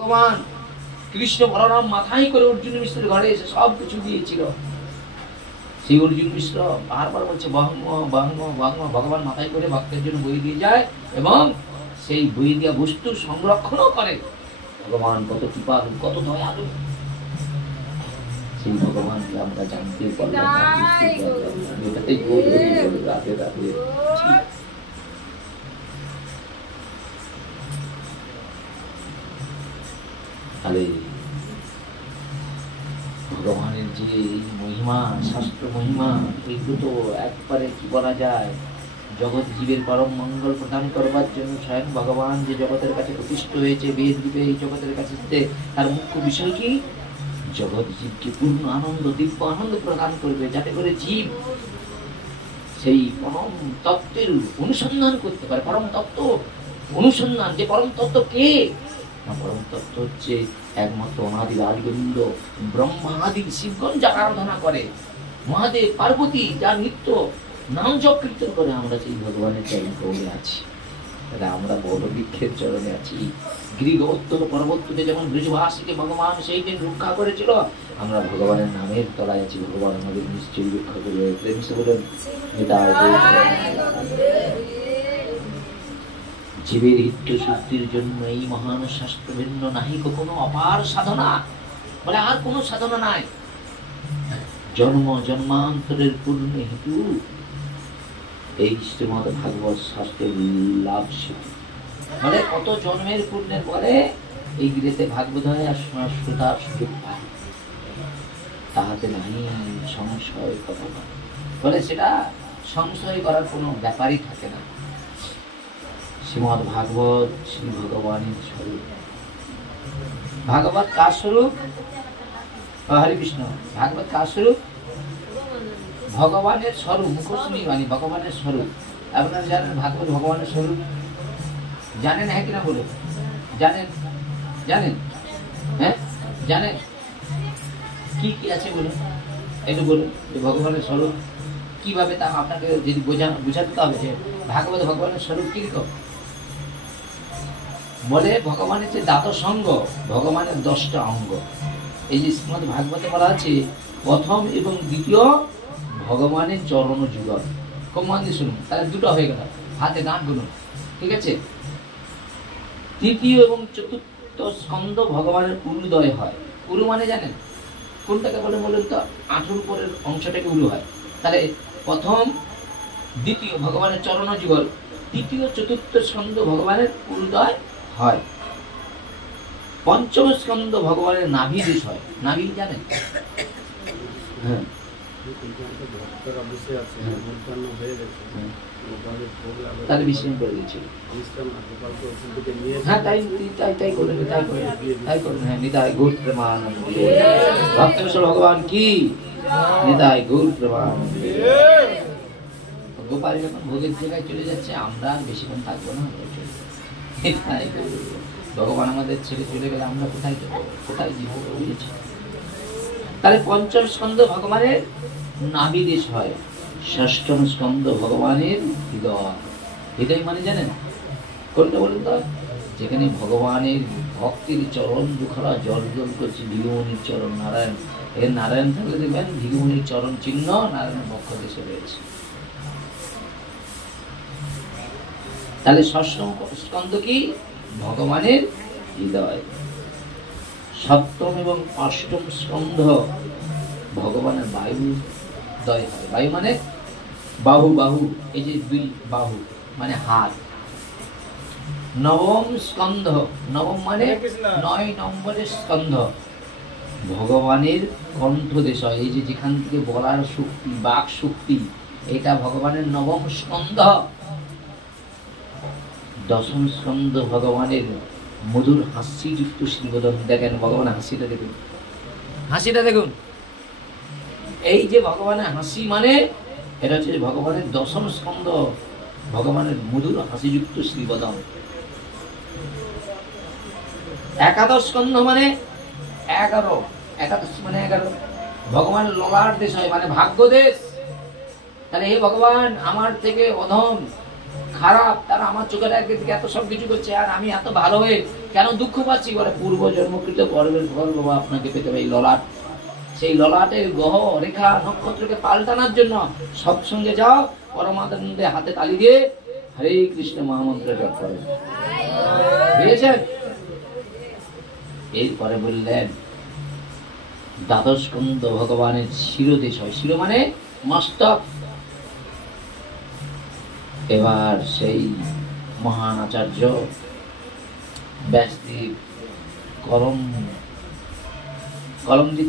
ভগবান কৃষ্ণ বলরাম মাথায় করে অর্জুন মিশ্রের ঘরে এসে সব কিছু দিয়েছিল। সেই অর্জুন মিশ্র বারবার বলছে বহম বহম বহম, ভগবান মাথায় করে ভক্তের জন্য বই দিয়ে যায় এবং সেই বই দেওয়া বস্তু সংরক্ষণও করে। ভগবান কত কৃপালু, কত দয়ালু, সেই ভগবানকে আমরা জানতে পারলাম। রাধে রাধে। আরে ভগবানের যে মহিমা, শাস্ত্র মহিমা, এগুলো তো একবারে কি বলা যায়, জগৎ জীবের পরম মঙ্গল প্রদান করবার জন্য স্বয়ং ভগবান যে জগতের কাছে প্রতিষ্ঠিত হয়েছে, বেদ রূপে এই জগতের কাছে, তার মুখ্য বিষয় কি, জগৎ জীবকে পূর্ণ আনন্দ, দিব্য আনন্দ প্রদান করবে, যাতে করে জীব সেই পরম তত্ত্বের অনুসন্ধান করতে পারে। পরম তত্ত্ব অনুসন্ধান, যে পরম তত্ত্ব কে, পরম তত্ত্ব হচ্ছে একমাত্র অনাদি আদিগোবিন্দ ব্রহ্মাদি শিবগণ যারা আরাধনা করে, মহাদেব পার্বতী যা নিত্য নাম জপ কীর্তন করে, আমরা সেই ভগবানের চরণে আছি। আমরা বড় বৃক্ষের চরণে আছি। গিরিগোত্তর পর্বতকে যেমন ব্রজবাসীকে ভগবান সেই দিন রক্ষা করেছিল, আমরা ভগবানের নামের তলায় আছি। ভগবান আমাদের নিশ্চয়ই রক্ষা করবে। প্রেমসে বলেন জীবের হিত শুদ্ধির জন্য এই মহান শাস্ত্র ভিন্ন নাহি কোনো অপার সাধনা, বলে আর কোন সাধনা নাই। জন্ম জন্মান্তরের পূর্ণ হেতু এই শ্রীমদ ভাগবত শাস্ত্রের লাভ সেতু, মানে কত জন্মের পূর্ণের পরে এই গৃহেতে ভাগবত হয় আর শ্রোতার সুযোগ পায়, তাহাতে নাহি সংশয় কথা না, বলে সেটা সংশয় করার কোনো ব্যাপারই থাকে না। শ্রীমদ ভাগবত শ্রী ভগবানের স্বরূপ। ভাগবত কার স্বরূপ? হরে কৃষ্ণ। ভাগবত কার স্বরূপ? ভগবানের স্বরূপ। মুখশ্রী বাণী ভগবানের স্বরূপ। আপনারা জানেন ভাগবত ভগবানের স্বরূপ? জানেন হ্যাঁ কিনা বলুন? জানেন? জানেন? হ্যাঁ জানেন? কি কি আছে বলুন, একটু বলুন যে ভগবানের স্বরূপ কিভাবে, তা আপনাকে যদি বোঝাতে হবে যে ভাগবত ভগবানের স্বরূপ কিরকম। বলে ভগবানের যে দ্বাদশ অঙ্গ, ভগবানের 10টা অঙ্গ। এই যে শ্রীমদ ভাগবতে বলা আছে প্রথম এবং দ্বিতীয় ভগবানের চরণ যুগল। খুব মন দিয়ে শুনুন, তাহলে দুটো হয়ে গেল, হাতে গাঁট গুনুন, ঠিক আছে। তৃতীয় এবং চতুর্থ স্কন্ধ ভগবানের উরুদয় হয়। উরু মানে জানেন কোনটাকে বলে বলুন তো? আঁঠুর উপরের অংশটাকে উরু হয়। তাহলে প্রথম দ্বিতীয় ভগবানের চরণ যুগল, তৃতীয় চতুর্থ স্কন্ধ ভগবানের উরুদয় হয়। পঞ্চম স্কন্ধ ভগবানের নাভি দেশ হয়। নাভি জানেন? হ্যাঁ তাহলে বিশ্রাম করে দিচ্ছিল। হ্যাঁ তাই তাই তাই করলেন, তাই করলেন, তাই করলেন। হ্যাঁ নিতাই গৌর প্রেমানন্দে। ভক্তেশ্বর ভগবান কি? নিতাই গৌর প্রেমানন্দে। গোপাল যখন ভোগের জায়গায় চলে যাচ্ছে, আমরা আর বেশিক্ষণ থাকবো না। ভগবান আমাদের ছেড়ে চলে গেলে আমরা কোথায় যাবো, কোথায় জীব? বুঝেছি? তাহলে পঞ্চম স্কন্ধ ভগবানের নাভি দেশ হয়। ষষ্ঠম স্কন্ধ ভগবানের হৃদয়। হৃদয় মানে জানেন কোনটা বলুন তো? যেখানে ভগবানের ভক্তির চরণ দুখানা জল জল করছে, ভৃগুমুনির চরণ। নারায়ণ, এর নারায়ণ থাকলে দেখবেন ভৃগুমুনির চরণ চিহ্ন নারায়ণের বক্ষ দেশে রয়েছে। তাহলে ষষ্ঠম স্কন্ধ কি? ভগবানের হৃদয়। সপ্তম এবং অষ্টম স্কন্ধ ভগবানের বায়ু দয় হয়। বায়ু মানে বাহু, বাহু এই যে দুই বাহু মানে হাত। নবম স্কন্ধ, নবম মানে 9 নম্বরের স্কন্ধ ভগবানের কণ্ঠ দেশ হয়। এই যে যেখান থেকে বলার শক্তি, বাক শক্তি, এটা ভগবানের নবম স্কন্ধ। দশম স্কন্ধ ভগবানের মধুর হাস্যযুক্ত শ্রীবদন। দেখেন ভগবানের হাসিটা দেখুন, হাসিটা দেখুন। এই যে ভগবানের হাসি মানে এটা হচ্ছে ভগবানের দশম স্কন্ধ, ভগবানের মধুর হাসিযুক্ত শ্রীবদন। একাদশ স্কন্ধ মানে 11, একাদশ মানে 11 ভগবানের ললাট দেশ হয়, মানে ভাগ্য দেশ। তাহলে হে ভগবান, আমার থেকে অধম খারাপ, তারা আমার চোখের একদিকে এত সব কিছু করছে, আর আমি এত ভালো হয়ে কেন দুঃখ পাচ্ছি? বলে পূর্ব জন্মকৃত কর্মের ফল বাবা আপনাকে পেতে হবে। এই ললাট, সেই ললাটের গ্রহ রেখা নক্ষত্রকে পাল্টানোর জন্য সৎসঙ্গে যাও, পরমানন্দে হাতে তালি দিয়ে হরে কৃষ্ণ মহামন্ত্র জপ করেন, বুঝেছেন? এরপরে বললেন দ্বাদশ স্কন্ধ ভগবানের শিরদেশ হয়, শির মানে মস্তক। এবার সেই মহান আচার্য ব্যাসদেব কলম দিচ্ছে।